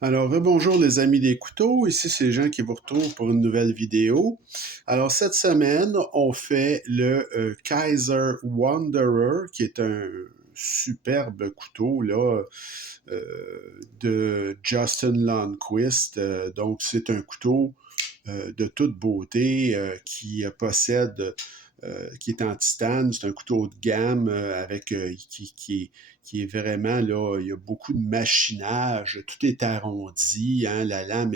Alors, rebonjour les amis des couteaux, ici c'est Jean qui vous retrouve pour une nouvelle vidéo. Alors, cette semaine, on fait le Kaiser Wanderer, qui est un superbe couteau là, de Justin Lundquist. Donc, c'est un couteau de toute beauté qui est en titane. C'est un couteau haut de gamme qui est vraiment là, il y a beaucoup de machinage, tout est arrondi, hein, la lame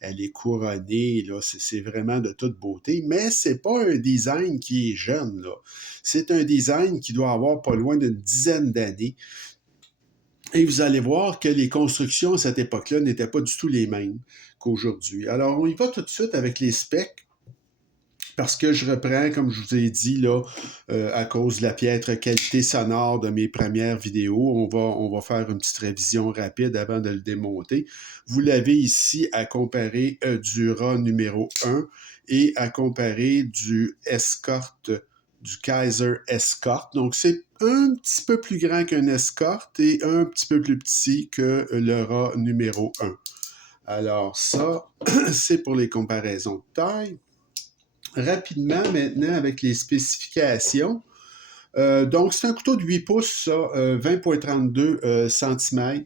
elle est couronnée, là, c'est vraiment de toute beauté, mais c'est pas un design qui est jeune, là. C'est un design qui doit avoir pas loin d'une dizaine d'années. Et vous allez voir que les constructions à cette époque-là n'étaient pas du tout les mêmes qu'aujourd'hui. Alors, on y va tout de suite avec les specs. Parce que je reprends, comme je vous ai dit, là, à cause de la piètre qualité sonore de mes premières vidéos, on va faire une petite révision rapide avant de le démonter. Vous l'avez ici à comparer du RA numéro 1 et à comparer du Escort, du Kaiser Escort. Donc, c'est un petit peu plus grand qu'un Escort et un petit peu plus petit que le RA numéro 1. Alors ça, c'est pour les comparaisons de taille. Rapidement maintenant avec les spécifications. Donc, c'est un couteau de 8 pouces, ça, 20,32 cm,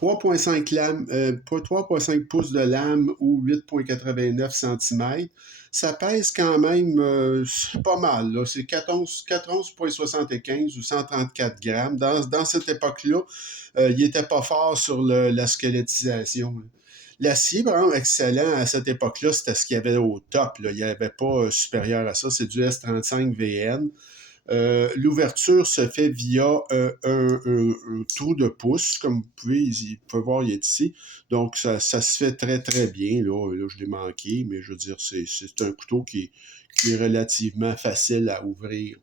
3,5 pouces de lame ou 8,89 cm. Ça pèse quand même, c'est pas mal, là. C'est 14,75 ou 134 grammes. Dans cette époque-là, il n'était pas fort sur la squelettisation, là. L'acier, par exemple, excellent à cette époque-là, c'était ce qu'il y avait au top, là. Il n'y avait pas supérieur à ça. C'est du S35 VN. L'ouverture se fait via un trou de pouce, comme vous pouvez voir, il est ici. Donc, ça se fait très, très bien. Là, je l'ai manqué, mais je veux dire, c'est un couteau qui est relativement facile à ouvrir.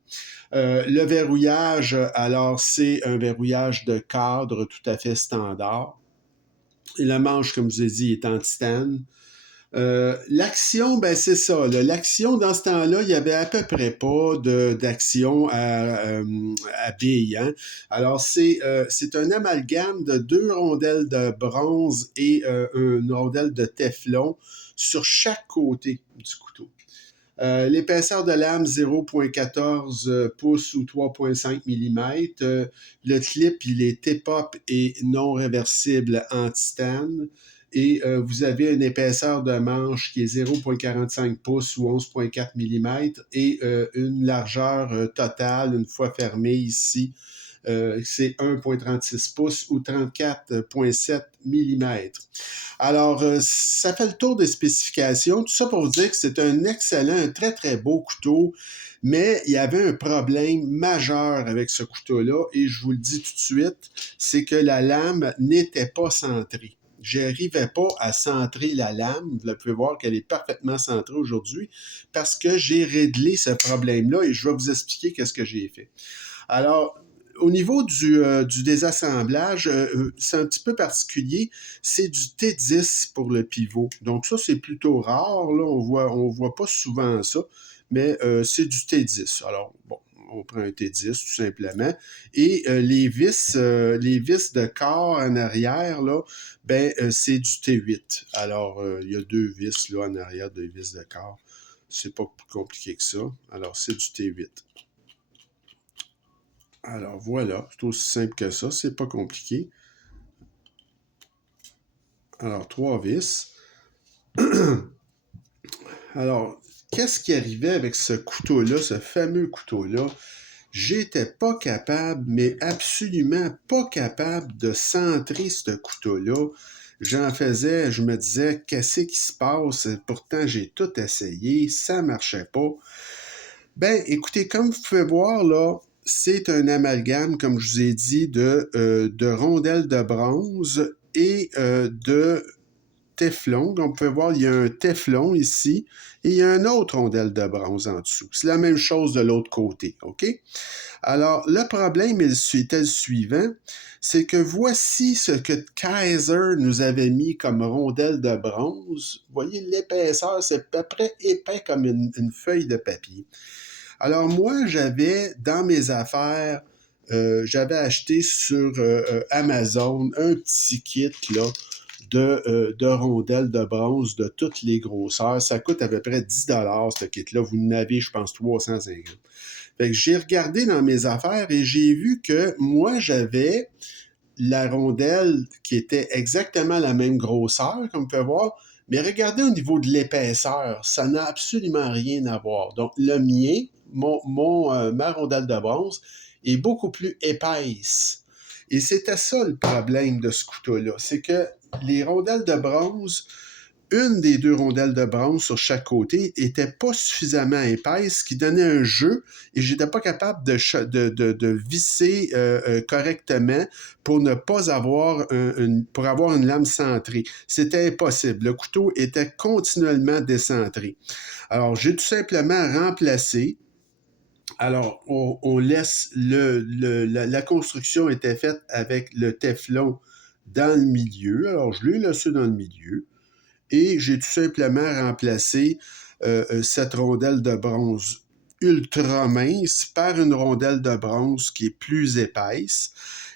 Le verrouillage, alors, c'est un verrouillage de cadre tout à fait standard. Et la manche, comme je vous ai dit, est en titane. L'action, ben c'est ça. L'action, dans ce temps-là, il y avait à peu près pas d'action à billes, hein. Alors, c'est un amalgame de 2 rondelles de bronze et une rondelle de téflon sur chaque côté du couteau. L'épaisseur de lame 0,14 pouces ou 3,5 mm. Le clip, il est tip-up et non réversible en titane. Et vous avez une épaisseur de manche qui est 0,45 pouces ou 11,4 mm et une largeur totale, une fois fermée ici, c'est 1,36 pouces ou 34,7 mm. Alors, ça fait le tour des spécifications. Tout ça pour vous dire que c'est un excellent, un très, très beau couteau, mais il y avait un problème majeur avec ce couteau-là, et je vous le dis tout de suite, c'est que la lame n'était pas centrée. J'arrivais pas à centrer la lame. Vous pouvez voir qu'elle est parfaitement centrée aujourd'hui parce que j'ai réglé ce problème-là et je vais vous expliquer qu'est-ce que j'ai fait. Alors, au niveau du désassemblage, c'est un petit peu particulier. C'est du T10 pour le pivot. Donc ça, c'est plutôt rare. Là, on voit pas souvent ça, mais c'est du T10. Alors, bon, on prend un T10 tout simplement. Et les vis de corps en arrière, là, ben, c'est du T8. Alors, il y a 2 vis là, en arrière de vis de corps. C'est pas plus compliqué que ça. Alors, c'est du T8. Alors voilà, c'est aussi simple que ça, c'est pas compliqué. Alors, 3 vis. Alors, qu'est-ce qui arrivait avec ce couteau-là, ce fameux couteau-là? J'étais pas capable, mais absolument pas capable de centrer ce couteau-là. Je me disais, qu'est-ce qui se passe? Pourtant, j'ai tout essayé, ça marchait pas. Ben, écoutez, comme vous pouvez voir, là, c'est un amalgame, comme je vous ai dit, de rondelles de bronze et de téflon. Comme vous pouvez voir, il y a un téflon ici et il y a une autre rondelle de bronze en dessous. C'est la même chose de l'autre côté, OK? Alors, le problème était le suivant, c'est que voici ce que Kaiser nous avait mis comme rondelle de bronze. Vous voyez, l'épaisseur, c'est à peu près épais comme une feuille de papier. Alors moi, j'avais dans mes affaires, j'avais acheté sur Amazon un petit kit là, de rondelles de bronze de toutes les grosseurs. Ça coûte à peu près 10 ce kit-là. Vous en avez, je pense, 350. Fait que j'ai regardé dans mes affaires et j'ai vu que moi, j'avais la rondelle qui était exactement la même grosseur, comme vous pouvez voir, mais regardez au niveau de l'épaisseur, ça n'a absolument rien à voir. Donc, le mien, ma rondelle de bronze, est beaucoup plus épaisse. Et c'était ça le problème de ce couteau-là, c'est que les rondelles de bronze, une des deux rondelles de bronze sur chaque côté était pas suffisamment épaisse, ce qui donnait un jeu, et j'étais pas capable de visser correctement pour ne pas avoir pour avoir une lame centrée. C'était impossible. Le couteau était continuellement décentré. Alors, j'ai tout simplement remplacé. Alors, on laisse la construction était faite avec le téflon dans le milieu. Alors, je l'ai laissé dans le milieu. Et j'ai tout simplement remplacé cette rondelle de bronze ultra mince par une rondelle de bronze qui est plus épaisse.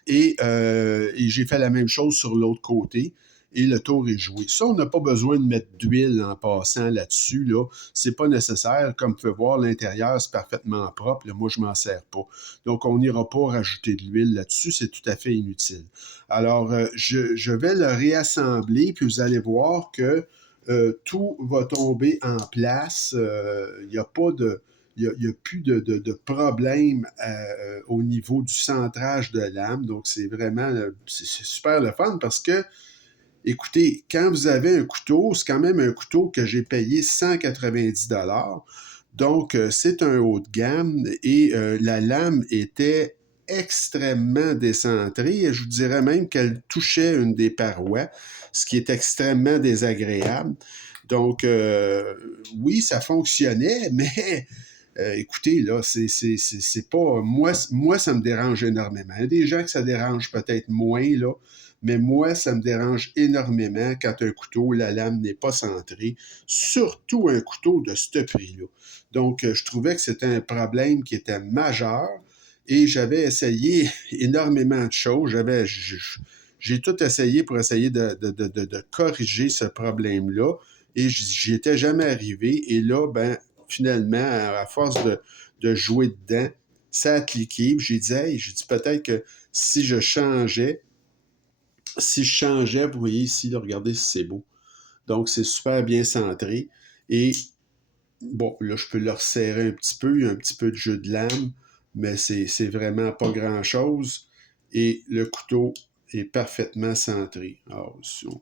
Et j'ai fait la même chose sur l'autre côté. Et le tour est joué. Ça, on n'a pas besoin de mettre d'huile en passant là-dessus. Là. C'est pas nécessaire. Comme vous pouvez voir, l'intérieur, c'est parfaitement propre. Là, moi, je m'en sers pas. Donc, on n'ira pas rajouter de l'huile là-dessus. C'est tout à fait inutile. Alors, je vais le réassembler, puis vous allez voir que tout va tomber en place. Il n'y a pas de... Il n'y a plus de problème au niveau du centrage de lame. Donc, c'est vraiment c'est super le fun parce que, écoutez, quand vous avez un couteau, c'est quand même un couteau que j'ai payé 190 $. Donc, c'est un haut de gamme et la lame était extrêmement décentrée et je vous dirais même qu'elle touchait une des parois, ce qui est extrêmement désagréable. Donc, oui, ça fonctionnait, mais écoutez, là, c'est pas... Moi, ça me dérange énormément. Il y a des gens que ça dérange peut-être moins, là, mais moi, ça me dérange énormément quand un couteau, la lame n'est pas centrée, surtout un couteau de ce prix-là. Donc, je trouvais que c'était un problème qui était majeur et j'avais essayé énormément de choses. J'ai tout essayé pour essayer de corriger ce problème-là et j'y étais jamais arrivé. Et là, ben, finalement, à force de jouer dedans, ça a cliqué. J'ai dit, hey, peut-être que si je changeais, vous voyez ici, là, regardez si c'est beau. Donc, c'est super bien centré. Et bon, là, je peux le resserrer un petit peu. Il y a un petit peu de jeu de lame, mais c'est vraiment pas grand-chose. Et le couteau est parfaitement centré. Alors, si on...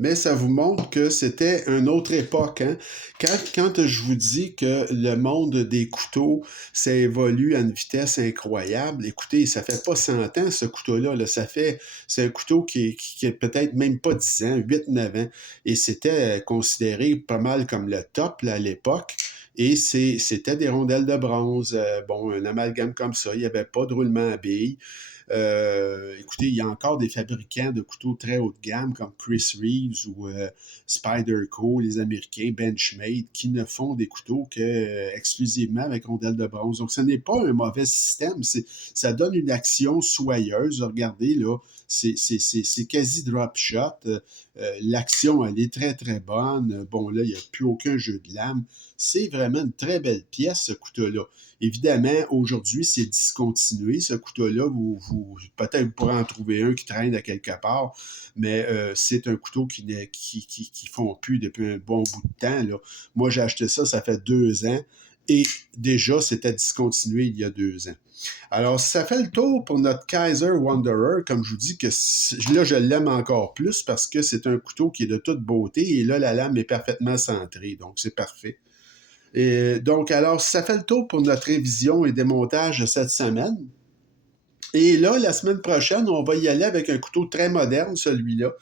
Mais ça vous montre que c'était une autre époque. Hein? Quand je vous dis que le monde des couteaux, ça évolue à une vitesse incroyable, écoutez, ça fait pas 100 ans, ce couteau-là. Là, c'est un couteau qui est peut-être même pas 10 ans, 8-9 ans. Et c'était considéré pas mal comme le top là, à l'époque. Et c'était des rondelles de bronze. Bon, un amalgame comme ça. Il n'y avait pas de roulement à billes. Écoutez, il y a encore des fabricants de couteaux très haut de gamme comme Chris Reeves ou Spyderco, les Américains, Benchmade, qui ne font des couteaux que exclusivement avec rondelles de bronze. Donc, ce n'est pas un mauvais système. Ça donne une action soyeuse. Regardez, là, c'est quasi drop shot. L'action, elle est très, très bonne. Bon, là, il n'y a plus aucun jeu de lame. C'est vraiment une très belle pièce, ce couteau-là. Évidemment, aujourd'hui, c'est discontinué, ce couteau-là. Peut-être vous pourrez en trouver un qui traîne à quelque part, mais c'est un couteau qui ne fond plus depuis un bon bout de temps. Là. Moi, j'ai acheté ça, ça fait 2 ans, et déjà, c'était discontinué il y a 2 ans. Alors, ça fait le tour pour notre Kaiser Wanderer. Comme je vous dis que là, je l'aime encore plus parce que c'est un couteau qui est de toute beauté et là, la lame est parfaitement centrée, donc c'est parfait. Et donc, alors, ça fait le tour pour notre révision et démontage de cette semaine. Et là, la semaine prochaine, on va y aller avec un couteau très moderne, celui-là,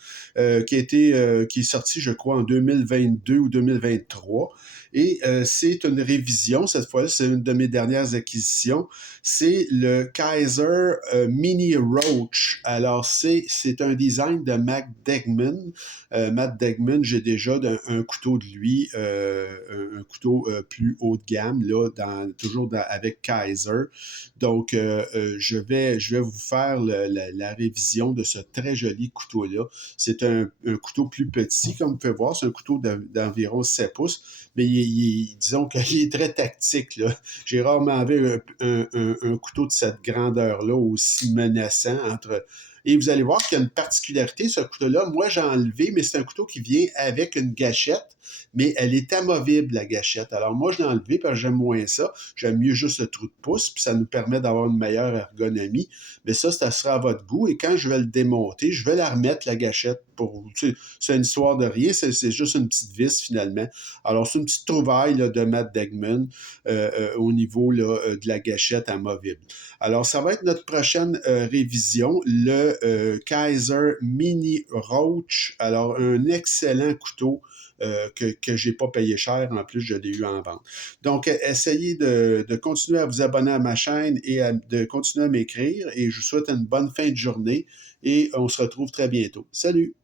qui est sorti, je crois, en 2022 ou 2023. Et c'est une révision, cette fois-là, c'est une de mes dernières acquisitions. C'est le Kaiser Mini Roach. Alors, c'est un design de Matt Degman. Matt Degman, j'ai déjà un couteau de lui, un couteau plus haut de gamme, là, toujours avec Kaiser. Donc, je vais vous faire la révision de ce très joli couteau-là. C'est un couteau plus petit, comme vous pouvez voir. C'est un couteau d'environ 7 pouces, mais disons qu'il est très tactique, là. J'ai rarement vu un couteau de cette grandeur-là aussi menaçant et vous allez voir qu'il y a une particularité, ce couteau-là. Moi, j'ai enlevé, mais c'est un couteau qui vient avec une gâchette, mais elle est amovible, la gâchette. Alors moi, je l'ai enlevé parce que j'aime moins ça. J'aime mieux juste le trou de pouce, puis ça nous permet d'avoir une meilleure ergonomie. Mais ça sera à votre goût. Et quand je vais le démonter, je vais la remettre, la gâchette, c'est une histoire de rien. C'est juste une petite vis, finalement. Alors, c'est une petite trouvaille là, de Matt Degman au niveau là, de la gâchette amovible. Alors, ça va être notre prochaine révision, le Kaiser Mini Roach. Alors, un excellent couteau que j'ai pas payé cher. En plus, je l'ai eu en vente. Donc, essayez de continuer à vous abonner à ma chaîne et de continuer à m'écrire. Et je vous souhaite une bonne fin de journée et on se retrouve très bientôt. Salut!